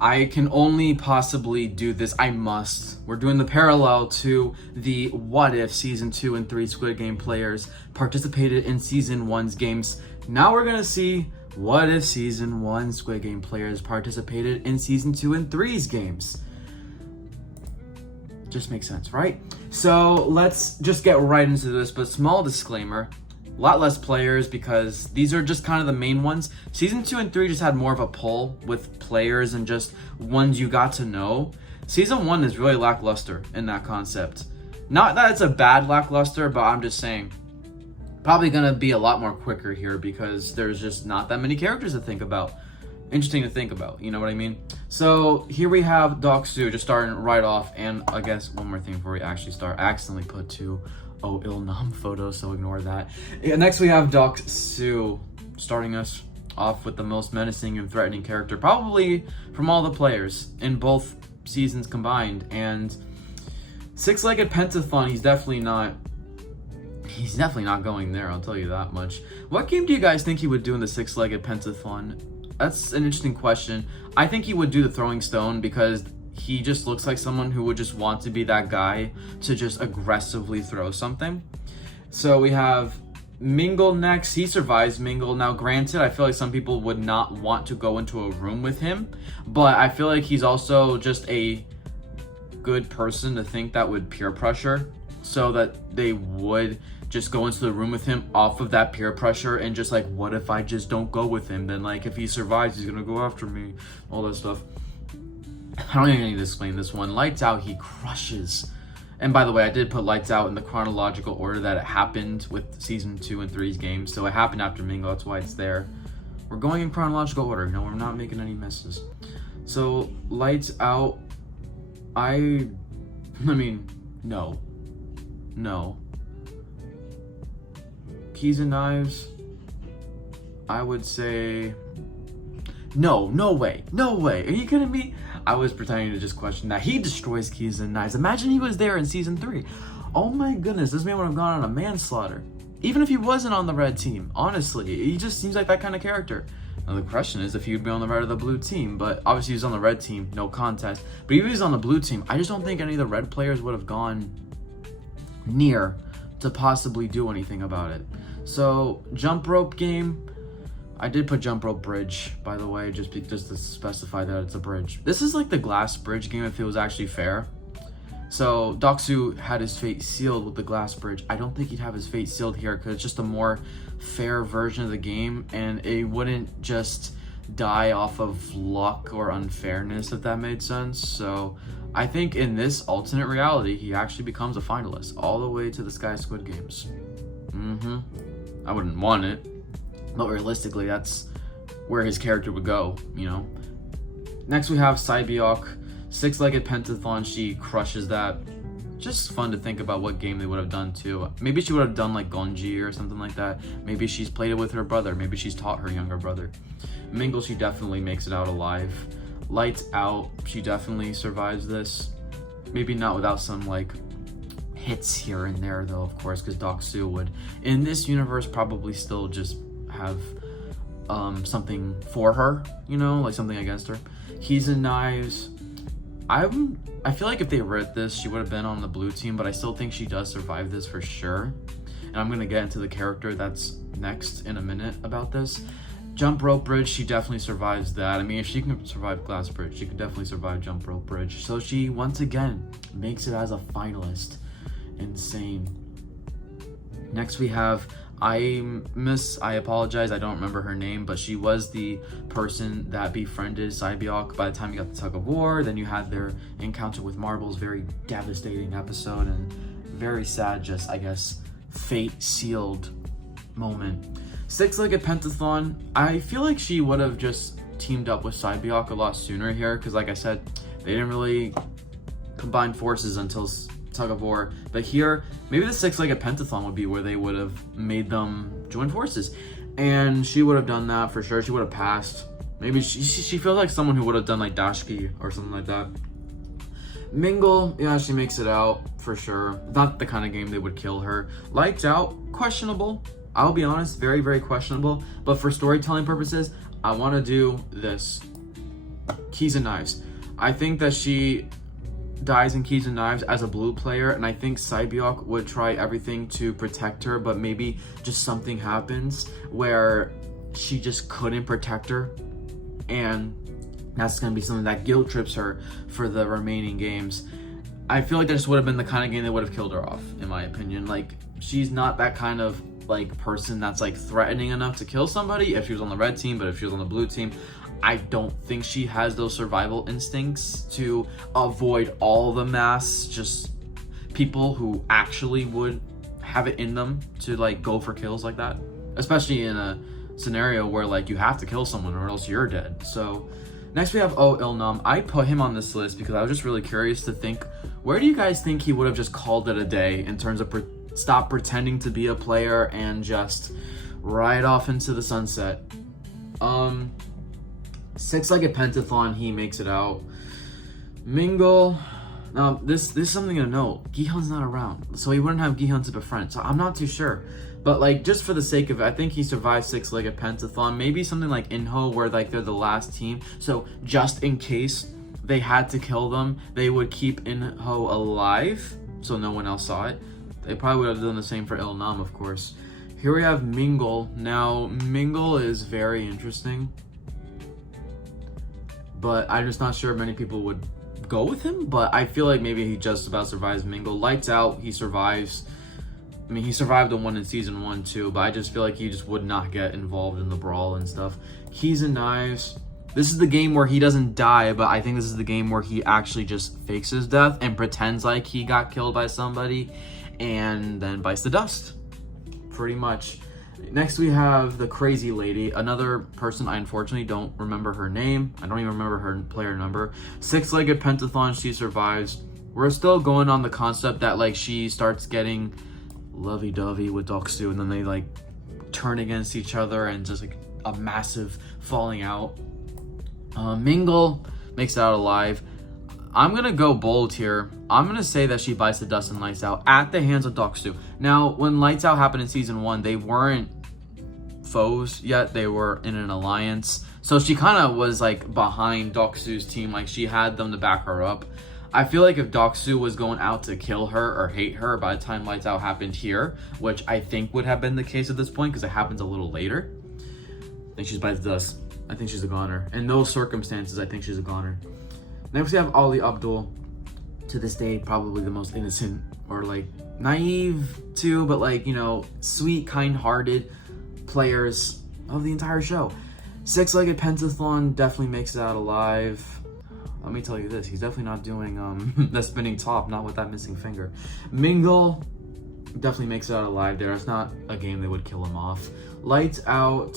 I can only possibly do this. I must. We're doing the parallel to the what if Season 2 and 3 Squid Game players participated in Season 1's games. Now we're going to see what if Season 1 Squid Game players participated in Season 2 and 3's games. Just makes sense, right? So let's just get right into this, but small disclaimer. A lot less players because these are just kind of the main ones. Season 2 and 3 just had more of a pull with players and just ones you got to know. Season 1 is really lackluster in that concept. Not that it's a bad lackluster, but I'm just saying probably gonna be a lot more quicker here because there's just not that many characters to think about. Interesting to think about, you know what I mean? So here we have Deok-su just starting right off, and I guess one more thing before we actually start. I accidentally put two Il-nam photos, so ignore that. Yeah, next we have Deok-su starting us off with the most menacing and threatening character probably from all the players in both seasons combined. And six-legged pentathlon, he's definitely not going there, I'll tell you that much. What game do you guys think he would do in the six-legged pentathlon? That's an interesting question. I think he would do the throwing stone because he just looks like someone who would just want to be that guy to just aggressively throw something. So we have Mingle next. He survives Mingle. Now granted, I feel like some people would not want to go into a room with him, but I feel like he's also just a good person to think that would peer pressure so that they would just go into the room with him off of that peer pressure and just like, what if I just don't go with him? Then like if he survives, he's gonna go after me, all that stuff. I don't even need to explain this one. Lights Out, he crushes. And by the way, I did put Lights Out in the chronological order that it happened with Season 2 and 3's games. So it happened after Mingle, that's why it's there. We're going in chronological order. No, we're not making any messes. So Lights Out, I mean, no. Keys and Knives, I would say no way. Are you kidding me? I was pretending to just question that. He destroys Keys and Knives. Imagine he was there in Season 3. Oh my goodness, this man would have gone on a manslaughter. Even if he wasn't on the red team, honestly. He just seems like that kind of character. Now the question is if he would be on the red or the blue team, but obviously he's on the red team, no contest. But if he was on the blue team, I just don't think any of the red players would have gone near to possibly do anything about it. So jump rope game, I did put jump rope bridge, by the way, just to specify that it's a bridge. This is like the glass bridge game if it was actually fair. So Deok-su had his fate sealed with the glass bridge. I don't think he'd have his fate sealed here because it's just a more fair version of the game and it wouldn't just die off of luck or unfairness, if that made sense. So I think in this alternate reality, he actually becomes a finalist all the way to the Sky Squid Games. I wouldn't want it, but realistically, that's where his character would go, you know. Next, we have Sae-byeok, six-legged pentathlon. She crushes that. Just fun to think about what game they would have done too. Maybe she would have done like Gonji or something like that. Maybe she's played it with her brother. Maybe she's taught her younger brother. Mingle, she definitely makes it out alive. Lights Out, she definitely survives this. Maybe not without some like hits here and there though, of course, because Deok-su would in this universe probably still just have something for her, you know, like something against her. Keys and Knives, I feel like if they wrote this, she would have been on the blue team, but I still think she does survive this for sure. And I'm gonna get into the character that's next in a minute about this. Jump rope bridge, she definitely survives that. I mean, if she can survive glass bridge, she can definitely survive jump rope bridge. So she once again makes it as a finalist. Insane. Next we have I apologize, I don't remember her name, but she was the person that befriended Sae-byeok by the time you got the tug of war. Then you had their encounter with marbles, very devastating episode and very sad, just I guess fate sealed moment. Six-legged pentathlon, I feel like she would have just teamed up with Sae-byeok a lot sooner here because like I said, they didn't really combine forces until tug of war. But here, maybe the six-legged pentathlon would be where they would have made them join forces. And she would have done that for sure. She would have passed. Maybe she feels like someone who would have done like dashki or something like that. Mingle, yeah, she makes it out for sure. Not the kind of game they would kill her. Lights Out, questionable. I'll be honest, very, very questionable. But for storytelling purposes, I want to do this. Keys and Knives. I think that she dies in Keys and Knives as a blue player, and I think Sae-byeok would try everything to protect her, but maybe just something happens where she just couldn't protect her, and that's going to be something that guilt trips her for the remaining games. I feel like this would have been the kind of game that would have killed her off, in my opinion. Like, she's not that kind of like person that's like threatening enough to kill somebody if she was on the red team, but if she was on the blue team, I don't think she has those survival instincts to avoid all the mass just people who actually would have it in them to like go for kills like that, especially in a scenario where like you have to kill someone or else you're dead. So next we have Oh Il-nam. I put him on this list because I was just really curious to think, where do you guys think he would have just called it a day in terms of stop pretending to be a player and just ride off into the sunset? Six-legged pentathlon, he makes it out. Mingle. Now, this is something to note. Gi-hun's not around, so he wouldn't have Gi-hun to befriend. So I'm not too sure. But like, just for the sake of it, I think he survived six-legged pentathlon. Maybe something like In-ho, where like they're the last team. So just in case they had to kill them, they would keep In-ho alive, so no one else saw it. They probably would have done the same for Il-nam, of course. Here we have Mingle. Now, Mingle is very interesting, but I'm just not sure many people would go with him. But I feel like maybe he just about survives Mingle. Lights Out, he survives. I mean, he survived the one in season 1 too, but I just feel like he just would not get involved in the brawl and stuff. Keys and Knives. This is the game where he doesn't die, but I think this is the game where he actually just fakes his death and pretends like he got killed by somebody and then bites the dust, pretty much. Next we have the Crazy Lady, another person I unfortunately don't remember her name. I don't even remember her player number. Six-legged pentathlon, she survives. We're still going on the concept that like she starts getting lovey-dovey with Deok-su, and then they like turn against each other and just like a massive falling out. Mingle makes it out alive. I'm gonna go bold here. I'm gonna say that she bites the dust and Lights Out at the hands of Deok-su. Now, when Lights Out happened in season 1, they weren't foes yet. They were in an alliance. So she kind of was like behind Deok-su's team. Like she had them to back her up. I feel like if Deok-su was going out to kill her or hate her by the time Lights Out happened here, which I think would have been the case at this point because it happens a little later, I think she bites the dust. I think she's a goner. In those circumstances, I think she's a goner. Next we have Ali Abdul. To this day, probably the most innocent or like naive too, but like, you know, sweet, kind-hearted players of the entire show. Six-legged pentathlon definitely makes it out alive. Let me tell you this, he's definitely not doing the spinning top, not with that missing finger. Mingle definitely makes it out alive there. It's not a game that would kill him off. Lights Out,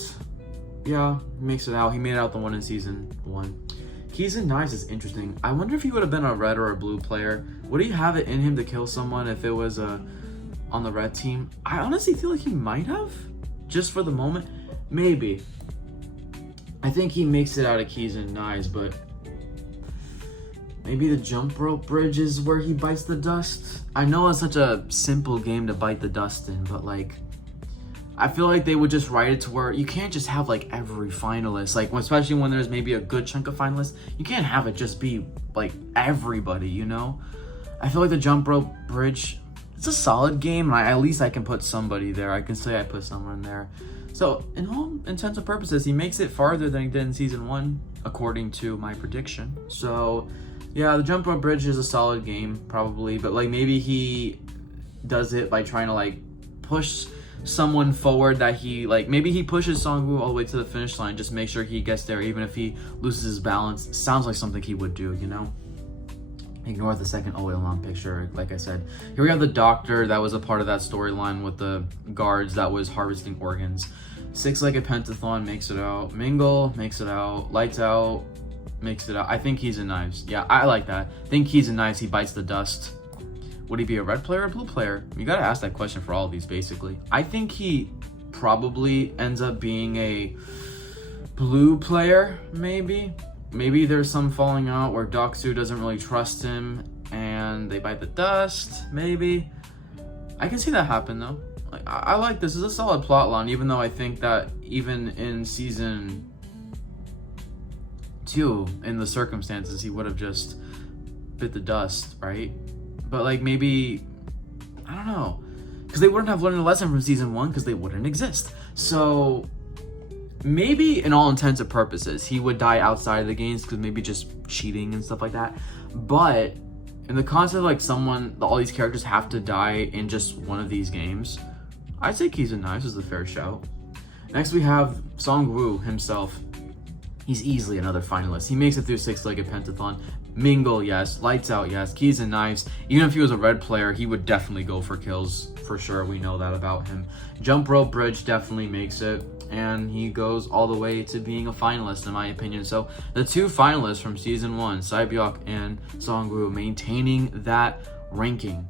yeah, makes it out. He made it out the one in season 1. Keys and Knives is interesting. I wonder if he would have been a red or a blue player. Would he have it in him to kill someone if it was on the red team? I honestly feel like he might have, just for the moment. Maybe. I think he makes it out of Keys and Knives, but maybe the jump rope bridge is where he bites the dust. I know it's such a simple game to bite the dust in, but like, I feel like they would just write it to where you can't just have like every finalist, like especially when there's maybe a good chunk of finalists, you can't have it just be like everybody, you know? I feel like the jump rope bridge, it's a solid game, and at least I can put somebody there. I can say I put someone there. So in all intents and purposes, he makes it farther than he did in season 1, according to my prediction. So yeah, the jump rope bridge is a solid game, probably, but like maybe he does it by trying to like push someone forward that he like, maybe he pushes Seong Gi-hun all the way to the finish line, just make sure he gets there even if he loses his balance. Sounds like something he would do, you know? Ignore the second Oh Il-nam picture, like I said. Here we have the doctor that was a part of that storyline with the guards that was harvesting organs. Six-legged pentathlon makes it out. Mingle makes it out. Lights Out makes it out. I think Keys and Knives. Yeah, I like that. I think Keys and Knives, he bites the dust. Would he be a red player or blue player? You gotta ask that question for all of these, basically. I think he probably ends up being a blue player, maybe. Maybe there's some falling out where Deok-su doesn't really trust him and they bite the dust, maybe. I can see that happen, though. Like, I like this. It's a solid plot line, even though I think that even in season too. In the circumstances, he would have just bit the dust, right? But like maybe, I don't know, because they wouldn't have learned a lesson from season 1 because they wouldn't exist. So maybe in all intents and purposes, he would die outside of the games because maybe just cheating and stuff like that. But in the concept of like all these characters have to die in just one of these games, I'd say Keys and Knives is the fair shout. Next we have Song-woo himself. He's easily another finalist. He makes it through Six-Legged Pentathlon. Mingle, yes. Lights Out, yes. Keys and Knives. Even if he was a red player, he would definitely go for kills, for sure. We know that about him. Jump Rope Bridge definitely makes it, and he goes all the way to being a finalist, in my opinion. So the 2 finalists from season 1, Sae-byeok and Song-woo, maintaining that ranking,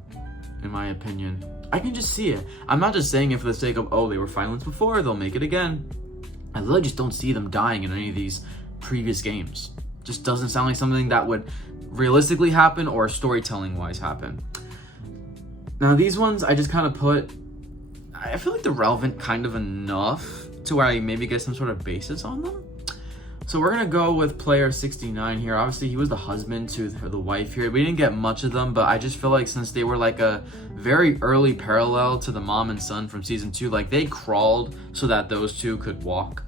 in my opinion. I can just see it. I'm not just saying it for the sake of, oh, they were finalists before, they'll make it again. I really just don't see them dying in any of these previous games. Just doesn't sound like something that would realistically happen or storytelling wise happen. Now these ones I just kind of I feel like they're relevant kind of enough to where I maybe get some sort of basis on them. So we're gonna go with player 69 here. Obviously he was the husband to the wife here. We didn't get much of them, but I just feel like since they were like a very early parallel to the mom and son from season 2, like they crawled so that those 2 could walk.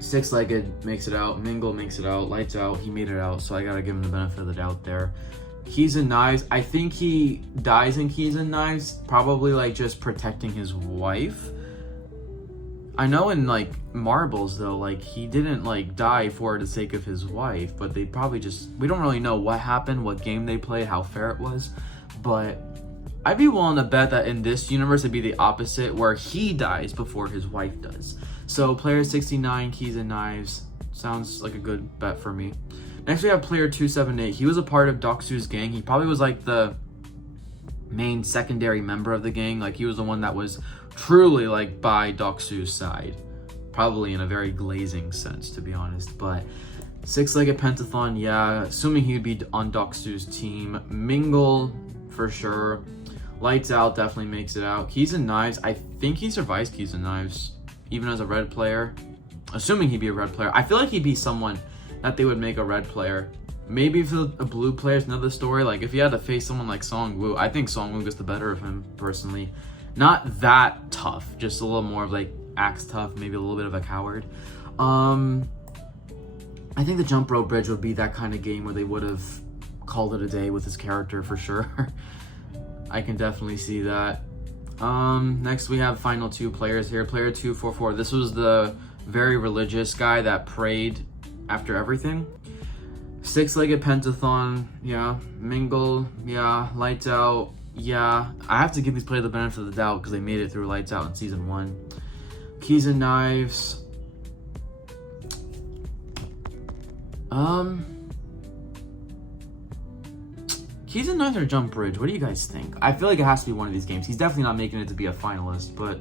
Six-Legged makes it out, Mingle makes it out, Lights Out, he made it out, so I gotta give him the benefit of the doubt there. Keys and Knives, I think he dies in Keys and Knives, probably like just protecting his wife. I know in like Marbles though, like he didn't like die for the sake of his wife, but they probably just, we don't really know what happened, what game they played, how fair it was, but I'd be willing to bet that in this universe it'd be the opposite, where he dies before his wife does. So player 69, Keys and Knives, sounds like a good bet for me. Next we have player 278. He was a part of Deok-su's gang. He probably was like the main secondary member of the gang. Like he was the one that was truly like by Deok-su's side. Probably in a very glazing sense, to be honest. But Six-Legged Pentathlon, yeah. Assuming he would be on Deok-su's team. Mingle, for sure. Lights Out definitely makes it out. Keys and Knives, I think he survives Keys and Knives, even as a red player. Assuming he'd be a red player. I feel like he'd be someone that they would make a red player. Maybe if a blue player is another story. Like if he had to face someone like Song-woo, I think Song-woo gets the better of him personally. Not that tough, just a little more of like axe tough, maybe a little bit of a coward. I think the Jump Rope Bridge would be that kind of game where they would have called it a day with his character for sure. I can definitely see that. Next we have final 2 players here. Player 244. This was the very religious guy that prayed after everything. Six-Legged Pentathlon, yeah. Mingle, yeah. Lights Out, yeah. I have to give these players the benefit of the doubt because they made it through Lights Out in season 1. Keys and Knives. Keys and Knives or Jump Bridge? What do you guys think? I feel like it has to be one of these games. He's definitely not making it to be a finalist, but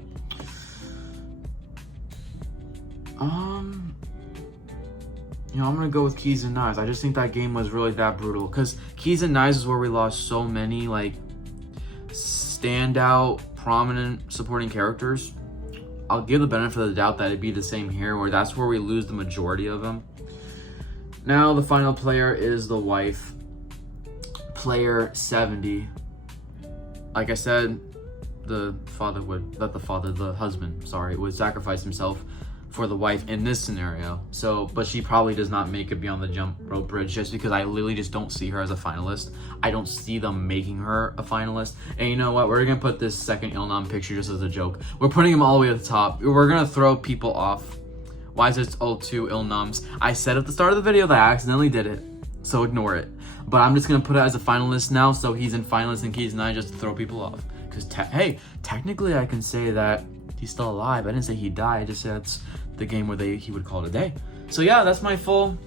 you know, I'm gonna go with Keys and Knives. I just think that game was really that brutal because Keys and Knives is where we lost so many like standout, prominent supporting characters. I'll give the benefit of the doubt that it'd be the same here, where that's where we lose the majority of them. Now the final player is the wife. Player 70. Like I said, the husband, would sacrifice himself for the wife in this scenario. So, but she probably does not make it beyond the Jump Rope Bridge just because I literally just don't see her as a finalist. I don't see them making her a finalist. And you know what? We're gonna put this second Ilnam picture just as a joke. We're putting him all the way at the top. We're gonna throw people off. Why is it all 2 Ilnams? I said at the start of the video that I accidentally did it, so ignore it. But I'm just gonna put it as a finalist now, so he's in finalist and Keys and I just to throw people off. Because hey, technically I can say that he's still alive. I didn't say he died. I just said it's the game where he would call it a day. So yeah, that's my full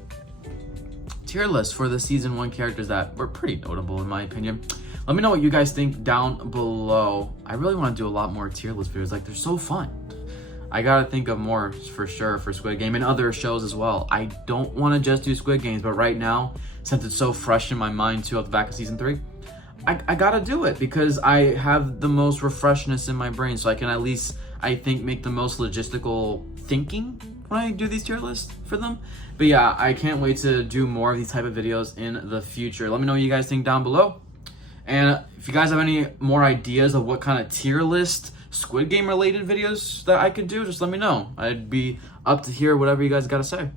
tier list for the season 1 characters that were pretty notable in my opinion. Let me know what you guys think down below. I really want to do a lot more tier list videos. Like, they're so fun. I gotta think of more for sure for Squid Game and other shows as well. I don't want to just do Squid Games, but right now, since it's so fresh in my mind too, at the back of season 3, I gotta do it because I have the most refreshness in my brain, so I can at least, I think, make the most logistical thinking when I do these tier lists for them. But yeah, I can't wait to do more of these type of videos in the future. Let me know what you guys think down below. And if you guys have any more ideas of what kind of tier list Squid Game related videos that I could do, just let me know. I'd be up to hear whatever you guys gotta say.